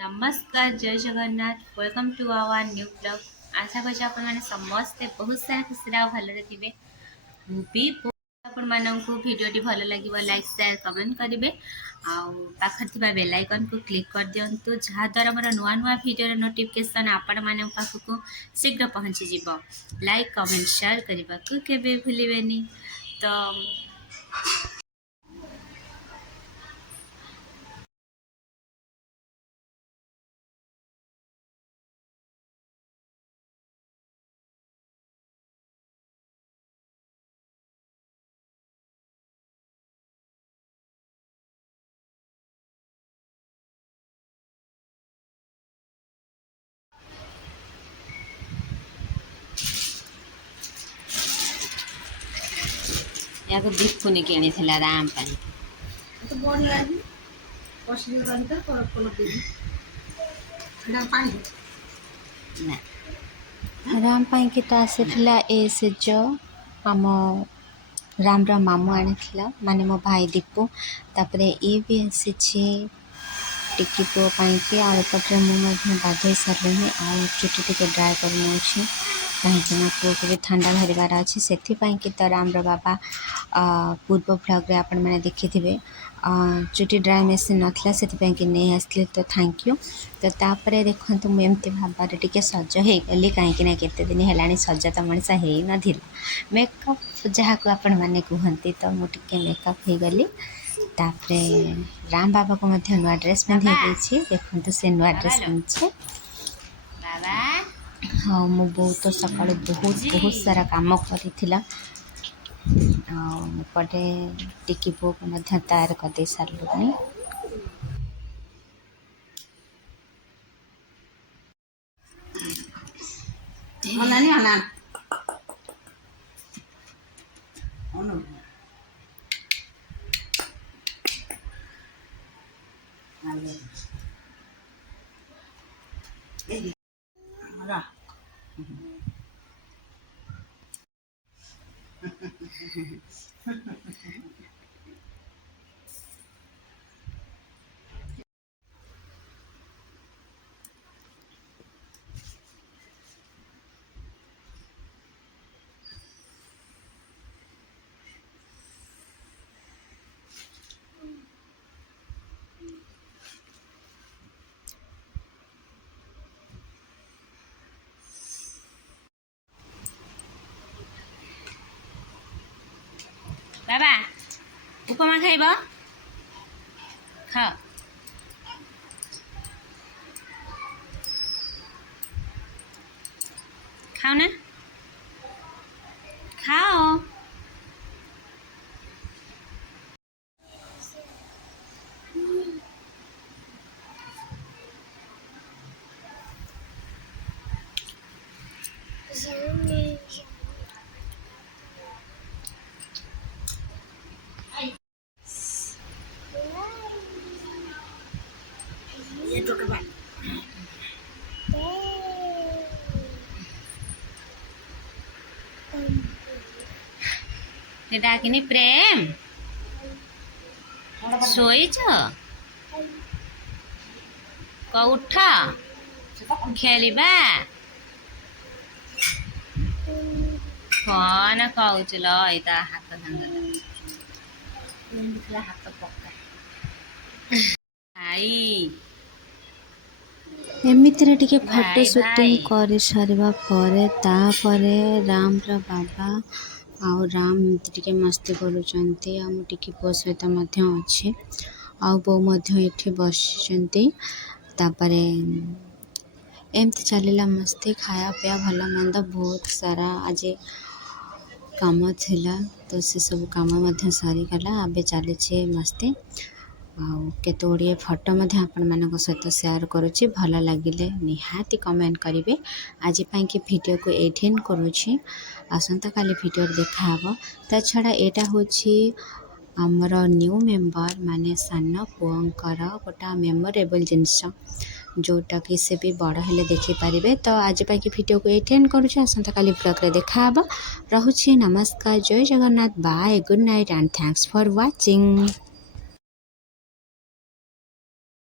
नमस्कार जय Jagannath welcome to our new blog. आशा कर समस्ते बहुत सारा खुशी भलरे थे। मुझे आपको भिडियो भल लगे लाइक शेयर कमेंट करेंगे आखिर बेल आइकन को क्लिक कर दिंतु जहाद्वारा मोर नुआ नुआ भिडियो नोटिफिकेशन आपण मान पाखक शीघ्र पहुँची लाइक कमेंट शेयर करने को केवे भूलें। तो या दीपुनी किणी थी राम पाई तो बढ़िया कषि राम पाई की आसीला ए से जो आम राम मामू आनी माने मो भाई दीपू तापर ये भी आसी टिकी पुओ पाई आलुपटे मुझे गाधे सारे चुटी टे ड्राए कर कहीं पुओ को भी ठंडा धरबार अच्छे से तो राम बाबा पूर्व ब्लॉग आपण मैंने देखी थे चुटी ड्राए मेसीन नाला से नहीं आसली तो थैंक यू। तो तापर देखते मुझे भाबार टे सज हो गली कहीं केते दिन है सज तो मनीषा हो ना मेकअप जहाँ को आपण मैंने कहते तो मुझे मेकअप हो गली तापरे राम बाबा को मध्य नुआ ड्रेस पिंधे देखते से नुआ ड्रेस पिंधे हाँ मो बहुत सका बहुत बहुत सारा काम कर पटे टिकी पुओ को मध्य तैयार कर सारे बाबा उपमा खाइब खाओ खाओ ना खाओ डाकिनी प्रेम शोच उठ खेलिबा कौन कहूच ला हाथ हाथ पका आई एमितिरे टिके फोटो शूटिंग कर सारिबा परे तापरे राम बाबा आउ राम टिके मस्ती करुचंती आ मु टिके पुओ सहित मध्य अच्छे आ बो मध्य एठी बसिचंती तापरे एमती चलिला मस्ती खाया पिया भल मंद बहुत सारा आज काम थिला तो से सब काम मध्य सरीगला आबे चली मस्ती केते गुड़िए फोटो आपण मान सहित शेयर करुच्ची भल लगिले निहाती कमेंट करेंगे। आज कि वीडियो को एडिट करुच्ची आसंता काली वीडियो देखा ता छड़ा एटा होची आमर न्यू मेंबर माने सान पुअंकर गोटा मेमोरेबल जिनस जोटा कि से भी बड़ हेले देखिपारे। तो आज कि वीडियो को एडिट करुच्ची आसंता काली ब्लॉग रे देखा रहुची। नमस्कार जय Jagannath bye good night and thanks for watching.